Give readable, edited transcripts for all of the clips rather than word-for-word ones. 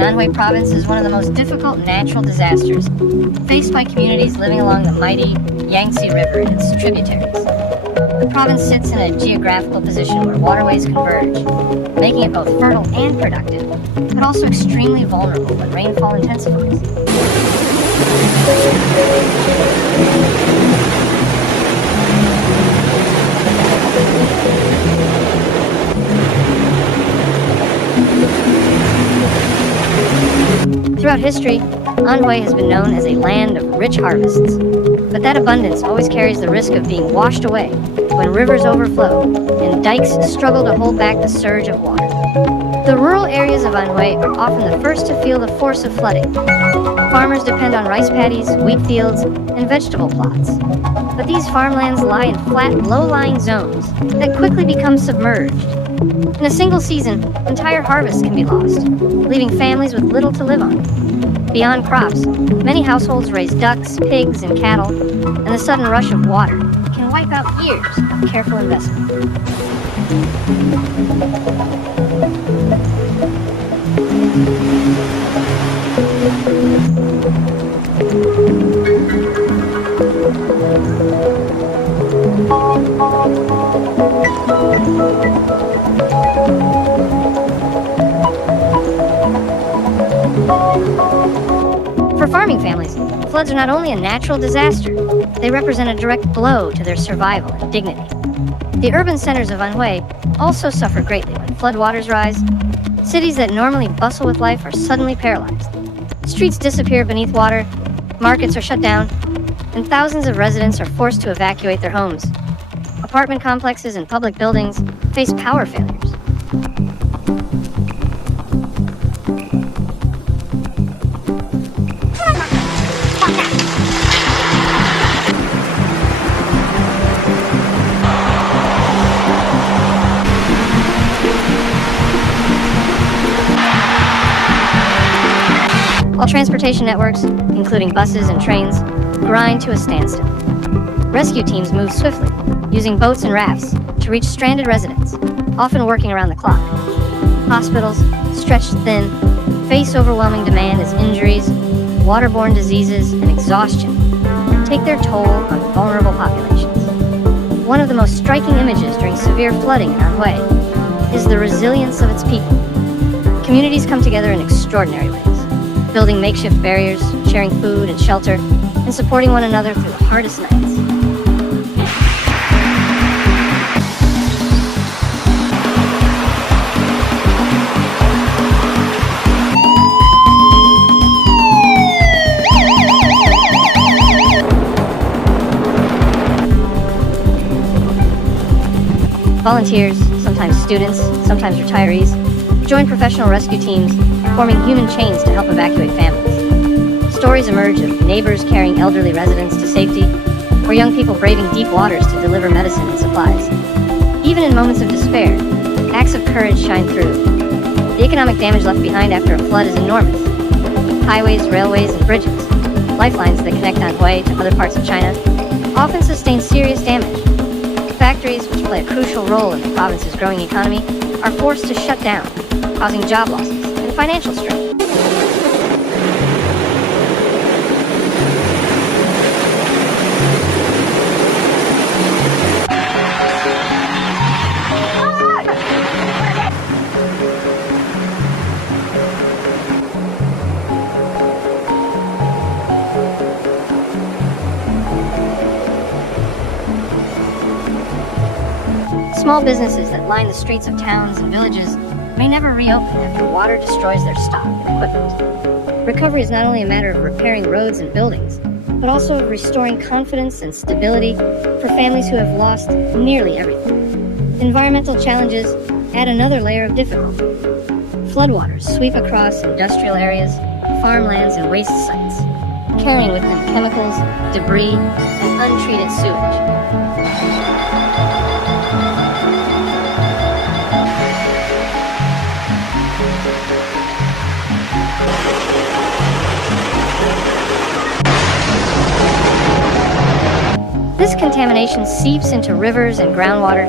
Anhui Province is one of the most difficult natural disasters faced by communities living along the mighty Yangtze River and its tributaries. The province sits in a geographical position where waterways converge, making it both fertile and productive, but also extremely vulnerable when rainfall intensifies. Throughout history, Anhui has been known as a land of rich harvests, but that abundance always carries the risk of being washed away when rivers overflow and dikes struggle to hold back the surge of water. The rural areas of Anhui are often the first to feel the force of flooding. Farmers depend on rice paddies, wheat fields, and vegetable plots. But these farmlands lie in flat, low-lying zones that quickly become submerged. In a single season, entire harvests can be lost, leaving families with little to live on. Beyond crops, many households raise ducks, pigs, and cattle, and the sudden rush of water can wipe out years of careful investment. For farming families, floods are not only a natural disaster, they represent a direct blow to their survival and dignity. The urban centers of Anhui also suffer greatly when floodwaters rise. Cities that normally bustle with life are suddenly paralyzed. Streets disappear beneath water, markets are shut down, and thousands of residents are forced to evacuate their homes. Apartment complexes and public buildings face power failures. While transportation networks, including buses and trains, grind to a standstill. Rescue teams move swiftly, using boats and rafts to reach stranded residents, often working around the clock. Hospitals, stretched thin, face overwhelming demand as injuries, waterborne diseases, and exhaustion take their toll on vulnerable populations. One of the most striking images during severe flooding in Anhui is the resilience of its people. Communities come together in extraordinary ways, building makeshift barriers, sharing food and shelter, and supporting one another through the hardest nights. Volunteers, sometimes students, sometimes retirees, join professional rescue teams, forming human chains to help evacuate families. Stories emerge of neighbors carrying elderly residents to safety, or young people braving deep waters to deliver medicine and supplies. Even in moments of despair, acts of courage shine through. The economic damage left behind after a flood is enormous. Highways, railways, and bridges, lifelines that connect Anhui to other parts of China, often sustain serious damage. Factories, which play a crucial role in the province's growing economy, are forced to shut down, causing job losses and financial strain. Small businesses that line the streets of towns and villages may never reopen after water destroys their stock and equipment. Recovery is not only a matter of repairing roads and buildings, but also of restoring confidence and stability for families who have lost nearly everything. Environmental challenges add another layer of difficulty. Floodwaters sweep across industrial areas, farmlands, and waste sites, carrying with them chemicals, debris, and untreated sewage. This contamination seeps into rivers and groundwater,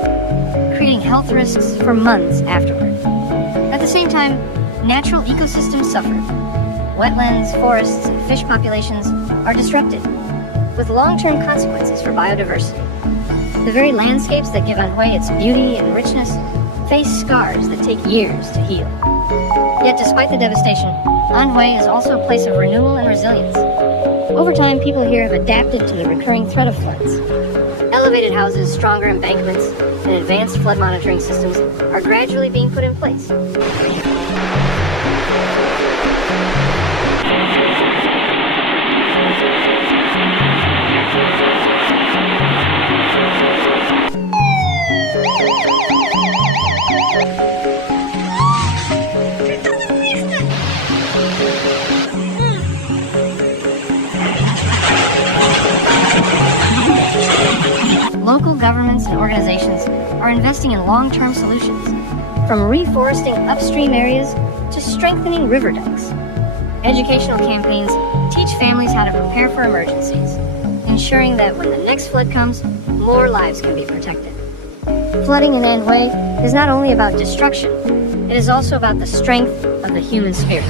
creating health risks for months afterward. At the same time, natural ecosystems suffer. Wetlands, forests, and fish populations are disrupted, with long-term consequences for biodiversity. The very landscapes that give Anhui its beauty and richness face scars that take years to heal. Yet despite the devastation, Anhui is also a place of renewal and resilience. Over time, people here have adapted to the recurring threat of floods. Elevated houses, stronger embankments, and advanced flood monitoring systems are gradually being put in place. Local governments and organizations are investing in long-term solutions, from reforesting upstream areas to strengthening river dikes. Educational campaigns teach families how to prepare for emergencies, ensuring that when the next flood comes, more lives can be protected. Flooding in Anhui is not only about destruction, it is also about the strength of the human spirit.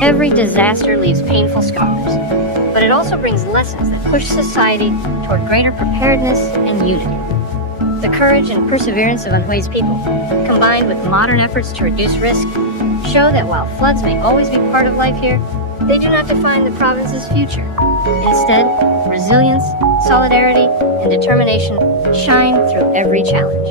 Every disaster leaves painful scars, but it also brings lessons that push society toward greater preparedness and unity. The courage and perseverance of Anhui's people, combined with modern efforts to reduce risk, show that while floods may always be part of life here, they do not define the province's future. Instead, resilience, solidarity, and determination shine through every challenge.